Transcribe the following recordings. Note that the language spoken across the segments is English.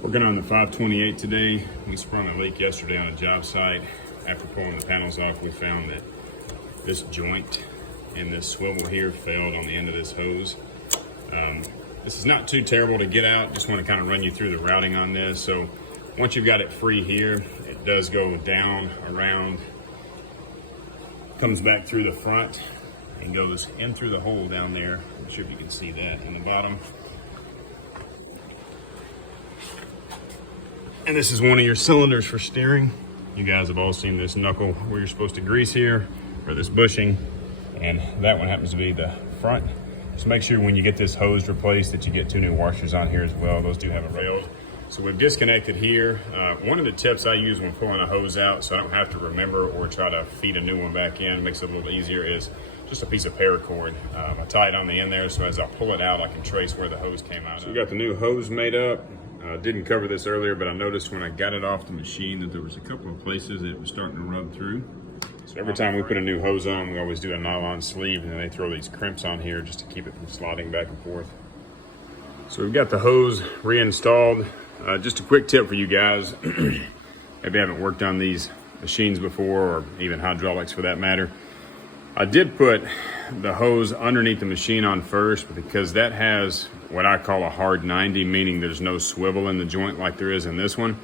Working on the 528 today. We sprung a leak yesterday on a job site. After pulling the panels off, we found that this joint and this swivel here failed on the end of this hose. This is not too terrible to get out. Just want to kind of run you through the routing on this. So once you've got it free here, it does go down, around, comes back through the front and goes in through the hole down there. I'm not sure if you can see that in the bottom. And this is one of your cylinders for steering. You guys have all seen this knuckle where you're supposed to grease here, or this bushing, and that one happens to be the front. Just make sure when you get this hose replaced that you get 2 new washers on here as well. Those do have a rail. So we've disconnected here. One of the tips I use when pulling a hose out, so I don't have to remember or try to feed a new one back in, makes it a little easier, is just a piece of paracord. I tie it on the end there, so as I pull it out, I can trace where the hose came out. So we got the new hose made up. Didn't cover this earlier, but I noticed when I got it off the machine that there was a couple of places that it was starting to rub through. So every time we put a new hose on, we always do a nylon sleeve, and then they throw these crimps on here just to keep it from sliding back and forth. So we've got the hose reinstalled. Just a quick tip for you guys, maybe haven't worked on these machines before, or even hydraulics for that matter. I did put the hose underneath the machine on first because that has what I call a hard 90, meaning there's no swivel in the joint like there is in this one.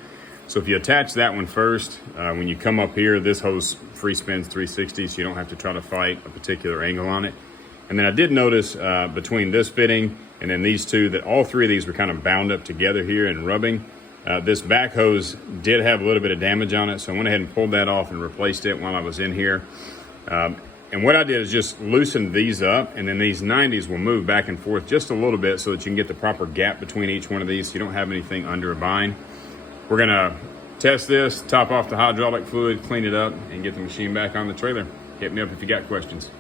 So if you attach that one first, when you come up here, this hose free spins 360, so you don't have to try to fight a particular angle on it. And then I did notice between this fitting and then these two that all 3 of these were kind of bound up together here and rubbing. This back hose did have a little bit of damage on it, so I went ahead and pulled that off and replaced it while I was in here. And what I did is just loosen these up, and then these 90s will move back and forth just a little bit so that you can get the proper gap between each one of these so you don't have anything under a bind. We're gonna test this, top off the hydraulic fluid, clean it up, and get the machine back on the trailer. Hit me up if you got questions.